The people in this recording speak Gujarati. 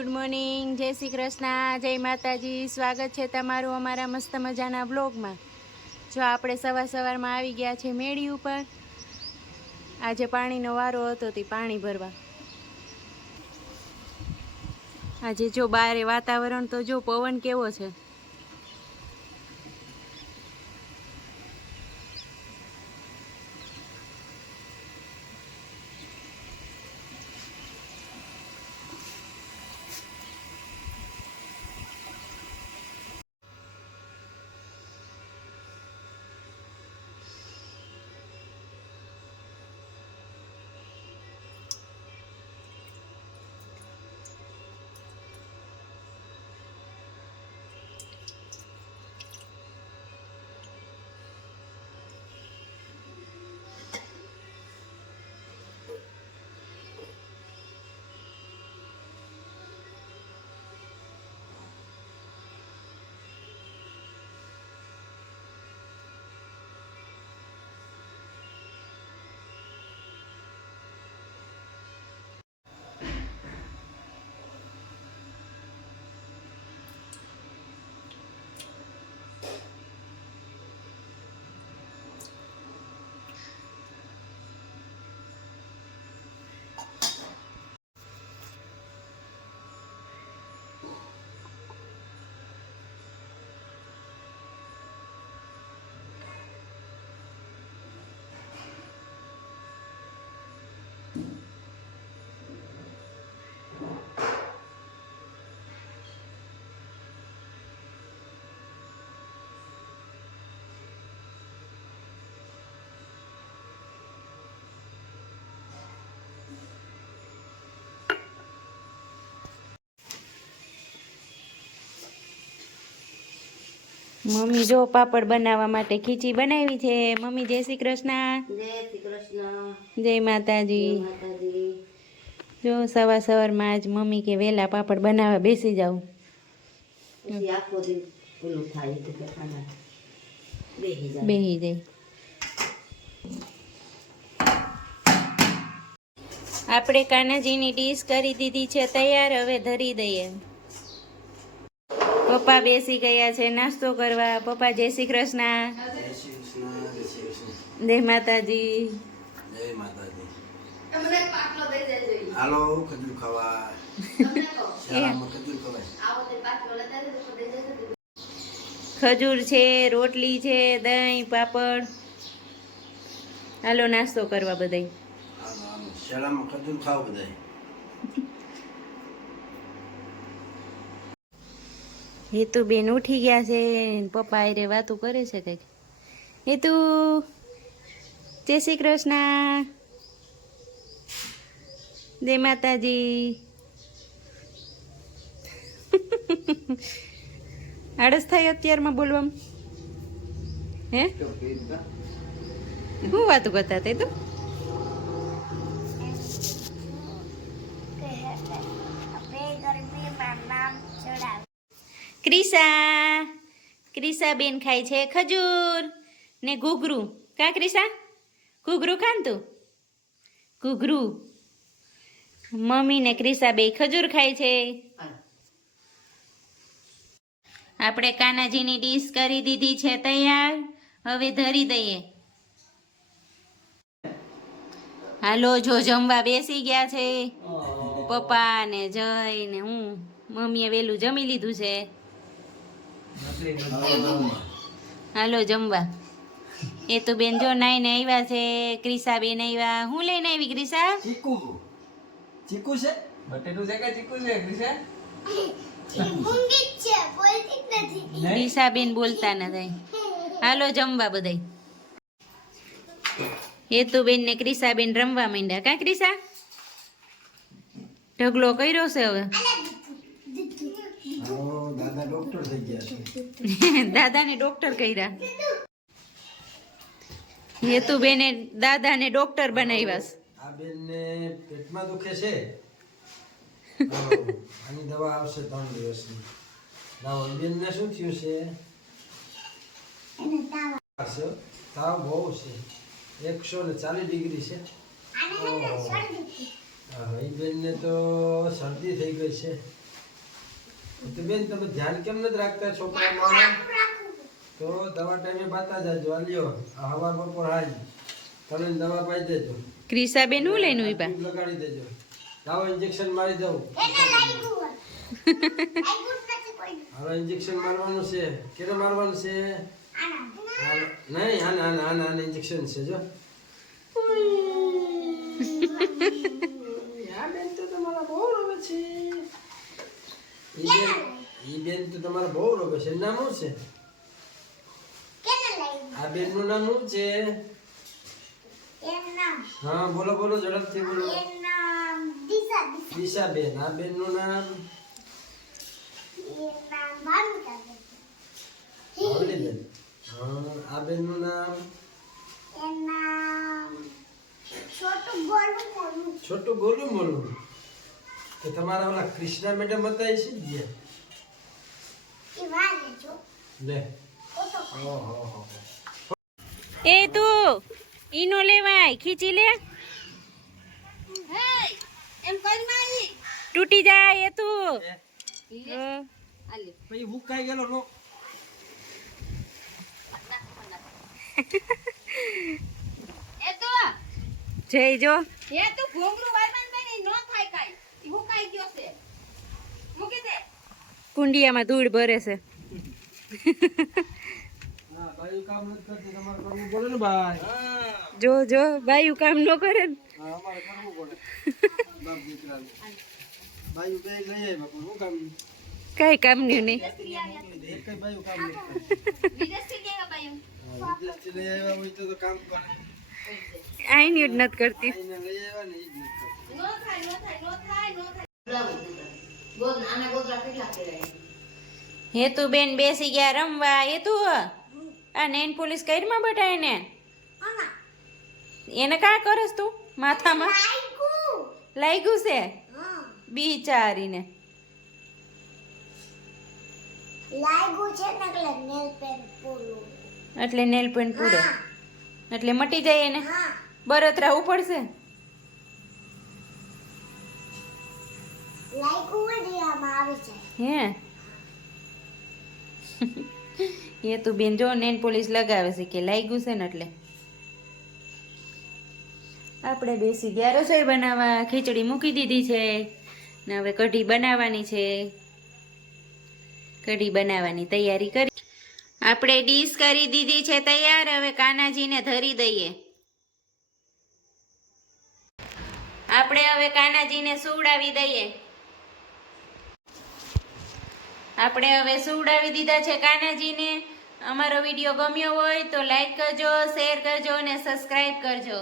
ગુડ મોર્નિંગ, જય શ્રી કૃષ્ણ, જય માતાજી। સ્વાગત છે તમારું અમારા મસ્ત મજાના બ્લોગમાં। જો આપણે સવારમાં આવી ગયા છે મેળી ઉપર। આજે પાણીનો વારો હતો તે પાણી ભરવા। આજે જો બારે વાતાવરણ તો જો પવન કેવો છે। મમ્મી જો પાપડ બનાવવા માટે ખીચી બનાવી છે। મમ્મી જય શ્રી કૃષ્ણ। જય શ્રી કૃષ્ણ, જય માતાજી। જય માતાજી। જો સવારમાં આજ મમ્મી કે વેલા પાપડ બનાવવા બેસી જાવ। પછી આખો દી ઓલું થાય તો કે ખાના બેહી જાય। બેહી જાય। આપણે કાનાજીની ડીશ કરી દીધી છે તૈયાર। હવે ધરી દઈએ। પપ્પા બેસી ગયા છે નાસ્તો કરવા। પપ્પા જય શ્રી કૃષ્ણ। જય માતાજી। જય માતાજી। હાલો ખજૂર ખાવા। શિયાળામાં ખજૂર ખવાય। ખજૂર છે, રોટલી છે, દહીં, પાપડ। હાલો નાસ્તો કરવા બધાય। હાલો હાલો શિયાળામાં ખજૂર ખાવ બધાય। હેતુ બેન ઉઠી ગયા છે। પપ્પા આરે વાતું કરે છે કંઈક। હેતુ જય શ્રી કૃષ્ણ। જય માતાજી। આળસ થાય અત્યારમાં બોલવામાં? હે શું વાતું કરતા તે તું? ક્રિશા બેન ખાય છે ખજૂર ને ઘૂઘરું। કા ક્રિશા? ઘૂઘરું ખાન તું? ઘૂઘરું। મમ્મી ને ક્રિશા બે ખજૂર ખાય છે। આપણે કાનાજીની ડીશ કરી દીધી છે તૈયાર। હવે ધરી દઈએ। હાલો જો જમવા બેસી ગયા છે પપ્પા ને જય ને હું। મમ્મીએ વેલું જમી લીધું છે। હાલો જમવા। એ તો બેન જો નાઈને આવ્યા છે। ક્રિશા બેન આવ્યા। હું લઈને આવી ક્રિશા? ચીકુ ચીકુ છે? બટેટું છે કે ચીકુ છે ક્રિશા? ક્રિશા બેન બોલતા નથી। હાલો જમવા બધાય। હેતુબેન ને ક્રિશાબેન રમવા માંડ્યા। કા ક્રિશા? ઢગલો કર્યો છે હવે। દાદા ડોક્ટર થઈ ગયા છે। દાદાને ડોક્ટર કર્યા। હેતુબેને દાદાને ડોક્ટર બનાવ્યા। આ બેનને પેટમાં દુખે છે। આની દવા આવશે 3 દિવસની। રાવણ બેનને શું થયું છે? તાવ બહુ છે। 140 ડિગ્રી છે। હા એ બેનને તો શરદી થઈ ગઈ છે। તો બેન તમે ધ્યાન કેમ નથી રાખતા છોકરામાં? તો દવા ટાઈમે પાતા જાજો. આલ્યો આ હવાર બપોર હાજ તમે દવા પાઈ દેજો. ક્રિસાબેન હું લઈને ઉભા? ટ્યુબ લગાડી દેજો. લાવો ઇન્જેક્શન મારી દઉં. હવે ઇન્જેક્શન મારવાનું છે. કેને મારવાનું છે? નહીં આના ઇન્જેક્શન છે જો. આ બેન તો તમારા બહુ રોવે છે. ઈ બેન તો તમારા બહુ રોવે છે. નામ શું છે? આ બેન નું નામ શું છે? હા બોલો બોલો ઝડપથી બોલો. દિશાબેન. આ બેન નું નામ? ભાવનીબેન. હા આ બેન નું નામ? છોટું ગોલું મોલું. તો તમારા ઓલા કૃષ્ણા મેડમ હતા એ શી ગયા? લે ઓહો. એ તું ઈનો લેવાય ખીચી લે. તૂટી જાય એ તું. પછી ભૂખાઈ ગયેલો નો. જઈ જો કુંડિયામાં ધૂળ ભરે છે. હા ભાઈ કામ નથી કરતી તમારે કરવું પડે ને ભાઈ. જો જો બાયું કામ ન કરે ને. હા અમારે કરવું પડે. બાપ દીકરાને ભાઈ બે લઈ આવ્યા પણ હું કામ કઈ કામનું નહીં. એક કઈ ભાઈ કામ નથી કરતી. વિદેશથી લઈ આવ્યા હોય તો કામ કરે. આઈની જ નથી કરતી. એને લઈ આવ્યા ને એ જ નથી કરતી. હે તું બેન બેસી ગયા રમવા. એ તું આ નેન પોલીસ કઈરમાં બટાય ને એને કા કરસ તું? માથામાં લાગ્યું છે બિચારીને. એટલે નેલ પેન્ટ પૂરો એટલે મટી જાય એને. બરતરા ઉપડશે. હે એ તું બેન જો નેન પોલીસ લગાવે છે કે લાગ્યું છે ને એટલે. આપણે બેસી ગયા રસોઈ બનાવવા. ખીચડી મૂકી દીધી છે ને હવે કઢી બનાવવાની છે. કઢી બનાવવાની તૈયારી કરી. આપણે ડીશ કરી દીધી છે તૈયાર. હવે કાનાજીને ધરી દઈએ. આપણે હવે કાનાજીને સુવડાવી દઈએ. આપણે હવે સુવડાવી દીધા છે કાનાજીને. અમારો વિડીયો ગમ્યો હોય તો લાઈક કરજો, શેર કરજો અને સબસ્ક્રાઈબ કરજો.